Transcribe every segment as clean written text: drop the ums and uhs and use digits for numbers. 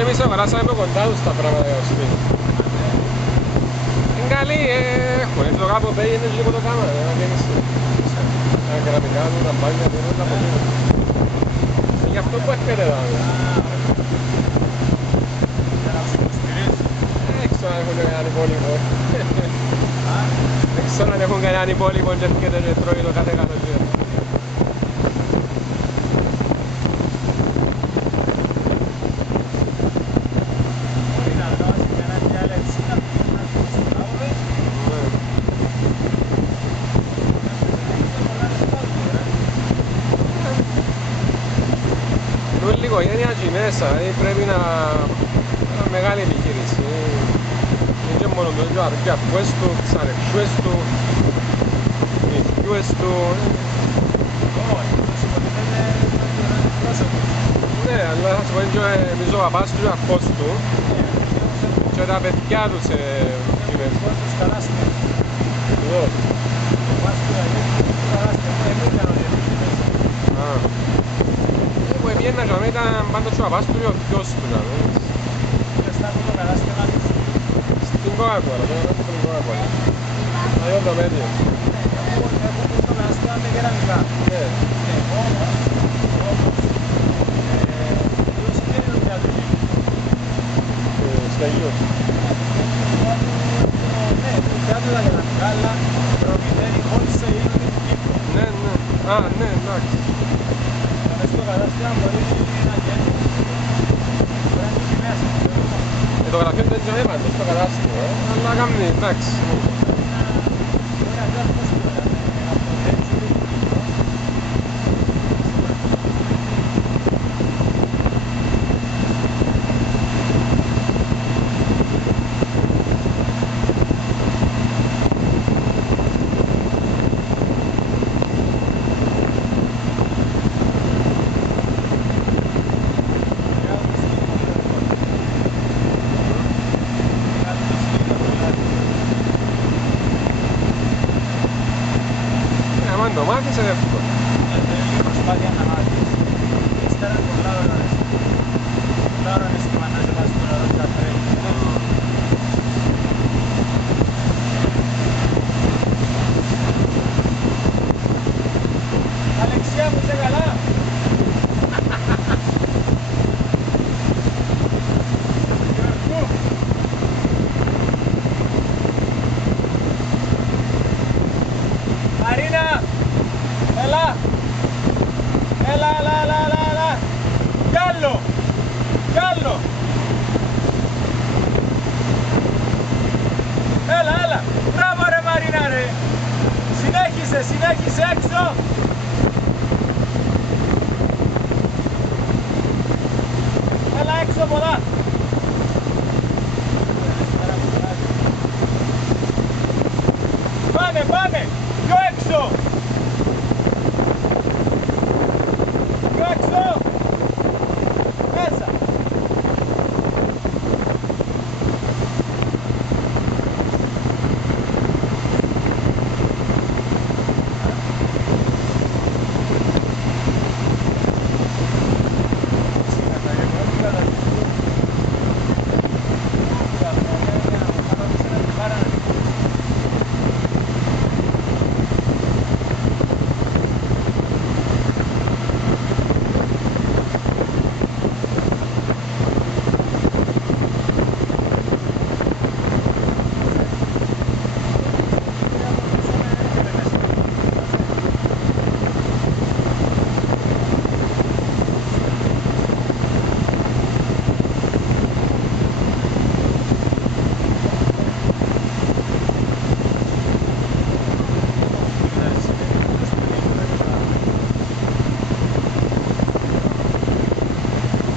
και εμείς αγοράσαμε κοντά τους τα πράγματα για το σπίτι. Είναι καλή, έχουν, έτσι το κάπου πήγαινε και λίγο το κάμα, να γίνεις τα κεραμικά του, τα μπάνια του, τα ποτήρια. Γι' αυτό που έρχεται εδώ. Δεν ξέρω αν έχουν κανέναν υπόλοιπο. Δεν ξέρω αν έχουν κανέναν υπόλοιπο και έρχεται και τρώει το κάθε καλοκαίρι. Όλη η οικογένεια εκεί μέσα, πρέπει να είναι μεγάλη επιχείρηση. Είναι και μόνο το ίδιο αρκιαπούες του, ξαρεξούες του, νυχιούες του. Ναι, αλλά θα σου πω και εμείς ο παπάς του και ο αρκός του και τα παιδιά τους εκεί μέσα. Εδώ. Που πήγαινα και ήταν πάντως και ο παπάς του και ο γιος του. Στην Coca-Cola, τώρα να στην Coca-Cola. Ahí otro medio. Σταγιούς. Ναι, ναι. Α, ναι, εντάξει. Το γραφείο δεν είναι έμαντο στο κατάστημα, αλλά κάνει, εντάξει. Αν το μάθεις είναι εύκολο. Λίγο προσπάθεια να μάθεις. Ύστερα το λάρωνες. Λάρωνες και μανάζε βάζεις το λαρό και τα τρέχει. Αλεξία μου, είσαι καλά? Μαρίνα! Έλα! Έλα! Κι άλλο! Έλα! Μπράβο ρε Μαρίνα ρε! Συνέχισε έξω! Έλα έξω πολλά! Πάμε! Πιο έξω! Μέσα!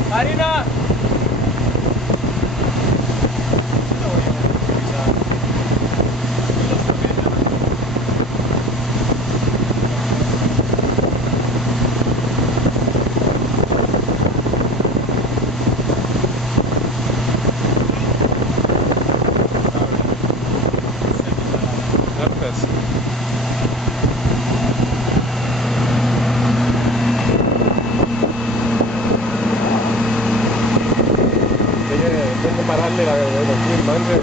Μαρίνα! Είναι παράλληλα το κλίμα, είναι.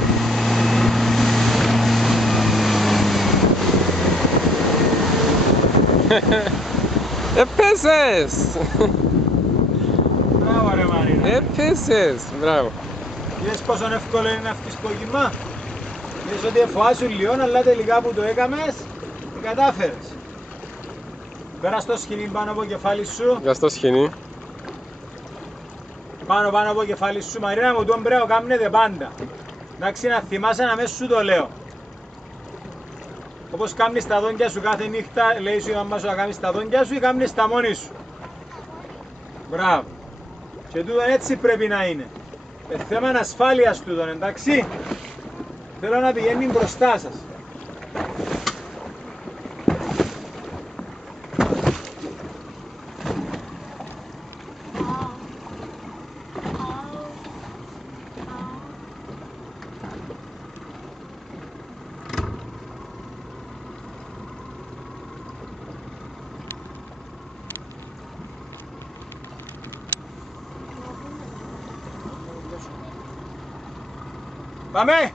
Έπεσες! Μπράβο ρε Μαρίνα. Έπεσες! Μπράβο. Είδες πόσο εύκολο είναι να φτύσεις το κύμα. Είδες ότι εφοάσουν λίγο, αλλά τελικά που το έκαμες, το κατάφερες. Πέρα στο σκηνή πάνω από κεφάλι σου. Για στο σκηνή. Πάνω από κεφάλι σου. Μαρίνα μου, τον πρέπει να κάνετε πάντα. Εντάξει, να θυμάσαι να μέσα σου το λέω. Όπως κάνεις τα δόντια σου κάθε νύχτα, λέει σου η μαμά σου να κάνεις τα δόντια σου ή κάνεις τα μόνη σου. Μπράβο. Και τούτον έτσι πρέπει να είναι. Θέμα ασφάλειας τούτον, εντάξει. Θέλω να πηγαίνει μπροστά σας. Πάμε!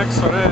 Έξω ρε.